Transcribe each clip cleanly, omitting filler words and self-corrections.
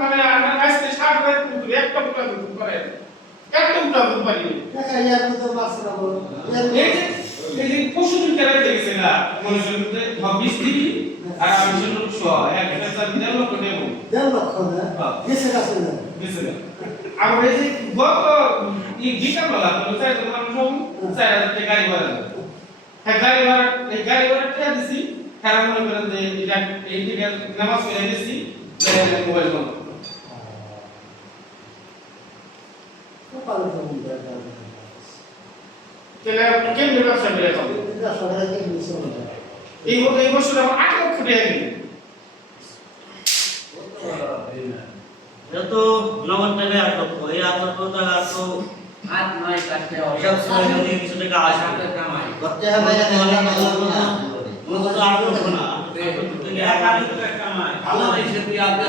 মানে আমরা আজকে 60 বার পুকুরে একটা পুকুর করে একটা পুকুর পারি দেখা ইয়ার মতো মাছ রাখো এই যে পশুদিন কেটে দেখছে না মানুষের মধ্যে 20 দিবি আর আমি শুনল 100 এক একটা দেড় লক্ষ দেব 1.5 লক্ষ না গেছে কাছে না গেছে আর এই যে গত এই বিকাল বেলা তো চাই তো মানুষ 4000 টাকা গাড়ি ভাড়া হ্যাঁ গাড়ি ভাড়াটা দিছি কারণ মনে করেন যে এটা এই থেকে নামাজ পড়ে দিছি মোবাইল ফোন কপালে যেমন দেয় তাহলে কেমন ব্যবসা করে যাবো এটা সবাইকে মিশে না এই বছর আমার 8 লক্ষ টাকা গেল এটা তো নগদ টাকা 8 লক্ষ এই 8 লক্ষ টাকা তো 8-9 কাটতে হবে সব সময় যদি কিছু টাকা আসে কামাই করতে হবে না মনে তো 8 লক্ষ না ভালো হয়েছে তুই আপনি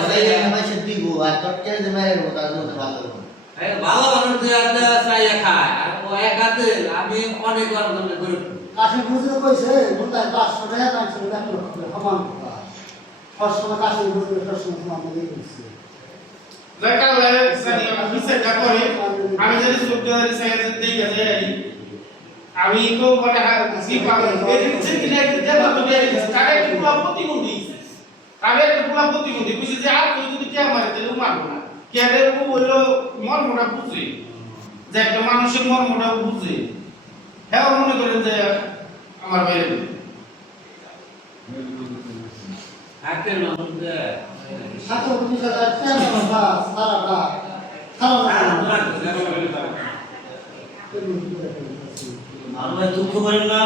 ভালো মানুষ তুই আপনি চাইয়া খায় আর ও এক হাতে আমি অনেক বার বলতে করি কাছে বুঝতে কইছে মোটাই 500 টাকা দাম ছিল 1 লক্ষ সমান সবসময় কাছে বুঝতে সবসময় সমান দিয়ে দিচ্ছে জাকালে সানি অফিসে যা করে আমি যদি সুবিধার সাইজে দেই গেছে আমি তো মানে কি পাবো এই যে কিনা দেব তো দেই কারে একটু প্রতিবন্ধী বুঝি যে আর কেউ যদি কে মারে তাহলে মারবো না কে রে ও বললো মর্মটা বুঝি যে একটা মানুষের মর্মটা বুঝি হ্যাঁ মনে করেন যে আমার বাইরে হাতে মানুষ সাথে বুঝতে যাচ্ছে না সারাটা খারাপ আমরা দুঃখ করেন না